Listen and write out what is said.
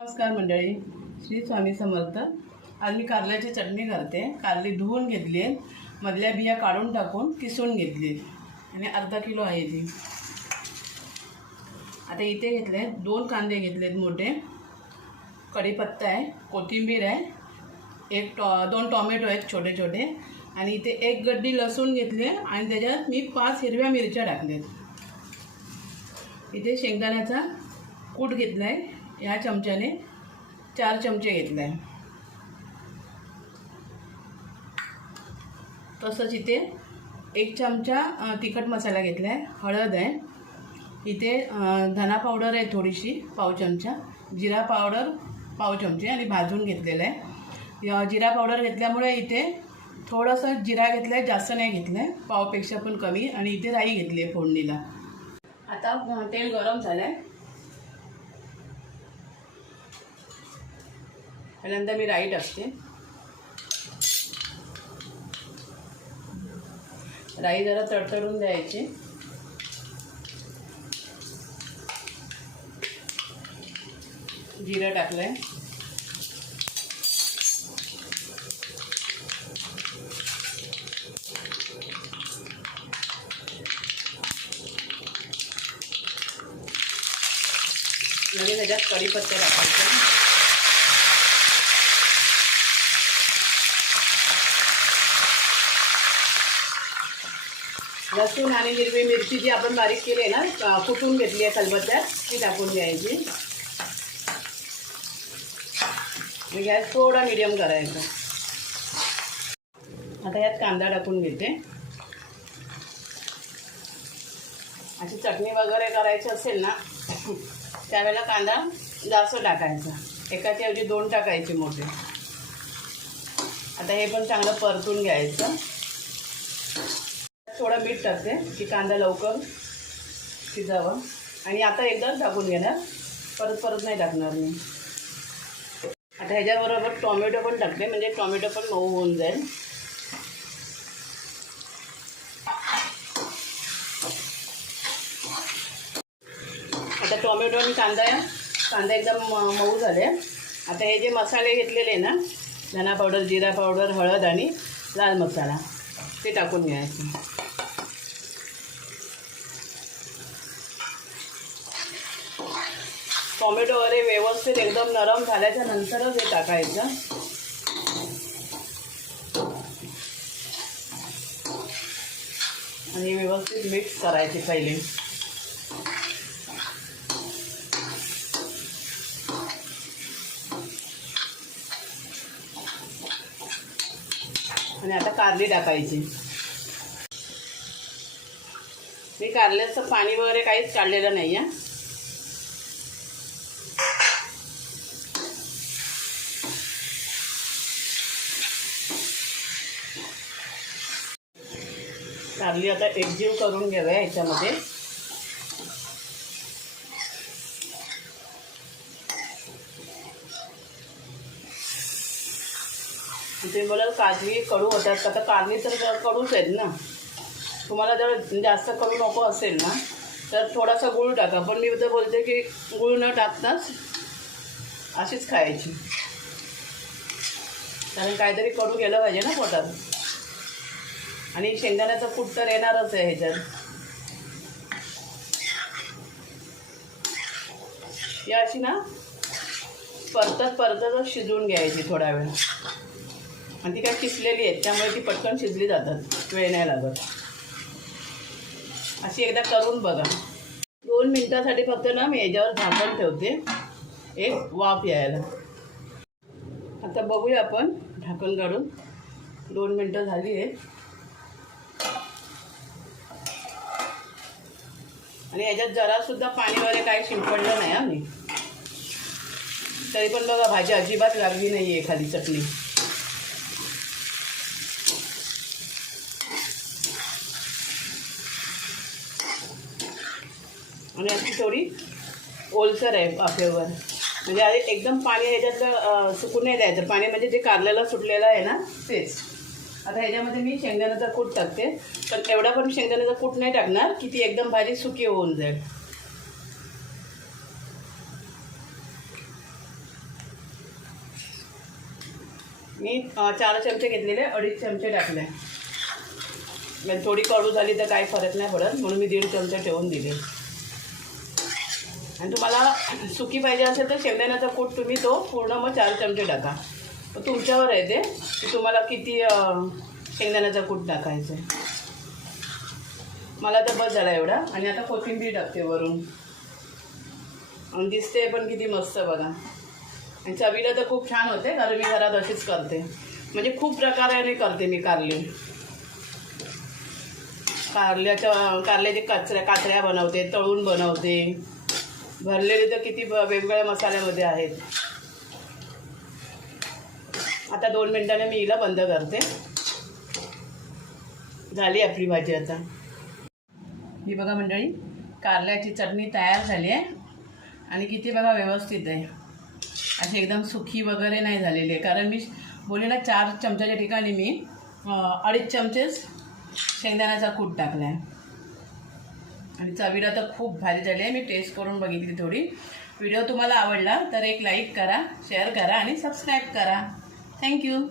नमस्कार मंडळी. श्री स्वामी समर्थ. आज मी कारल्याची चटणी करते. कारली धुवून घेतली आहे. मधल्या बिया काढून टाकून किसून घेतली आणि अर्धा किलो आहे ती. आता इथे घेतले दोन कांदे घेतलेत मोठे. कढीपत्ता आहे. कोथिंबीर आहे. एक टॉ दोन टॉमॅटो आहेत छोटे छोटे. आणि इथे एक गड्डी लसूण घेतली आणि त्याच्यात मी पाच हिरव्या मिरच्या टाकल्यात इथे शेंगदाण्याचा कूट घेतला आहे. ह्या चमच्याने चार चमचे घेतले. आहे तसंच इथे एक चमचा तिखट मसाला घेतला आहे हळद आहे. इथे धना पावडर आहे थोडीशी पाव चमचा. जिरा पावडर पाव चमचे आणि भाजून घेतलेलं आहे. जिरा पावडर घेतल्यामुळे इथे थोडंसं जिरा घेतला आहे जास्त नाही घेतलं आहे पावपेक्षा पण कमी आणि इथे राई घेतली आहे फोडणीला. आता तेल गरम झालं आहे त्यानंतर मी राई टाकते राई जरा तडतडून द्यायची. जिरं टाकलं आहे म्हणजे लगेच त्याच्यात कढीपत्ता टाकायचा. लसूण आणि हिरवी मिरची जी आपण बारीक केली आहे ना कुटून घेतली आहे खलबत्त्यात ती टाकून द्यायची गॅस थोडा मिडियम करायचा. आता यात कांदा टाकून घेते. अशी चटणी वगैरे करायची असेल ना त्यावेळेला कांदा जास्त टाकायचा. एकाच्या ऐवजी दोन टाकायचे मोठे. आता हे पण चांगलं परतून घ्यायचं. थोडं मीठ टाकते की कांदा लवकर शिजावा. आणि आता एकदाच टाकून घेणार. परत परत नाही टाकणार मी. आता ह्याच्याबरोबर टॉमॅटो पण टाकते म्हणजे टॉमॅटो पण मऊ होऊन जाईल. आता टॉमॅटो आणि कांदा कांदा एकदम म- मऊ झाले. आता हे जे मसाले घेतलेले ना धना पावडर जिरा पावडर हळद आणि लाल मसाला ते टाकून घ्यायचं. टोमॅटो वगैरे व्यवस्थित एकदम नरम झाल्याच्या नंतरच हे टाकायचं. आणि व्यवस्थित मिक्स करायचे पहिले. आणि आता कारली टाकायची. मी कारल्याचं पाणी वगैरे काहीच काढलेलं नाही आहे कारली आता एकजीव करून घेऊया याच्यामध्ये. तुम्ही बोलाल काजवी कडू होतात. का तर कारली तर कडूच आहेत ना. तुम्हाला जर जास्त कडू नको असेल ना तर थोडासा गुळ टाका. पण मी तर बोलते की गुळ न टाकताच अशीच खायची. कारण काहीतरी कडू गेलं पाहिजे ना पोटात. आणि शेंगदाण्याचं कूट तर येणारच आहे ह्याच्यात. या अशी ना परतत परतच शिजवून घ्यायची थोडा वेळ. आणि ती काय किसलेली आहेत त्यामुळे ती पटकन शिजली जातात वेळ नाही लागत. अशी एकदा करून बघा. दोन मिनटासाठी फक्त ना मी याच्यावर झाकण ठेवते. एक वाफ यायला. आता बघूया आपण ढाकण काढून. दोन मिनटं झाली आहे आणि याच्यात जरासुद्धा पाणी वगैरे काही शिंपडलं नाही आम्ही तरी पण बघा भाजी अजिबात लागली नाही आहे खाली चटणी. आणि अशी थोडी ओलसर आहे वाफेवर म्हणजे आधी एकदम पाणी ह्याच्यातलं सुकून नाही द्यायचं. पाणी म्हणजे जे कारलेलं सुटलेलं आहे ना तेच. आता ह्याच्यामध्ये मी शेंगदाण्याचा कूट टाकते पण एवढा पण शेंगदाण्याचा कूट नाही टाकणार की ती एकदम भाजी सुकी होऊन जाईल. मी चार चमचे घेतलेले अडीच चमचे टाकले. म्हणजे थोडी कडू झाली तर काही फरक नाही पडत म्हणून मी दीड चमचे ठेवून दिले. आणि तुम्हाला सुकी पाहिजे असेल तर शेंगदाण्याचा कूट तुम्ही तो पूर्ण मग चार चमचे टाका. तुमच्यावर आहे ते. की तुम्हाला किती शेंगदाण्याचा कूट टाकायचं मला तर बस झाला एवढा. आणि आता कोथिंबीर टाकते वरून. आणि दिसते पण किती मस्त बघा. आणि चवीला तर खूप छान होते कारण मी घरात अशीच करते. म्हणजे खूप प्रकाराने करते मी कारले. कारल्याच्या कारल्याचे कचऱ्या काचऱ्या बनवते तळून बनवते. भरलेले तर किती वेगवेगळ्या मसाल्यामध्ये आहेत. आता दोन मिनिटाने मी हिला बंद करते. झाली आपली भाजी आता. ही बघा मंडळी कारल्याची चटणी तयार झाली आहे. आणि किती बघा व्यवस्थित आहे. अशी एकदम सुखी वगैरे नाही झालेली आहे. कारण मी बोले ना चार चमच्याच्या ठिकाणी मी अडीच चमचेच शेंगदाण्याचा कूट टाकला आहे. आणि चवीला तर खूप भारी झाली आहे. मी टेस्ट करून बघितली थोडी. व्हिडिओ तुम्हाला आवडला तर एक लाईक करा शेअर करा आणि सबस्क्राईब करा. Thank you.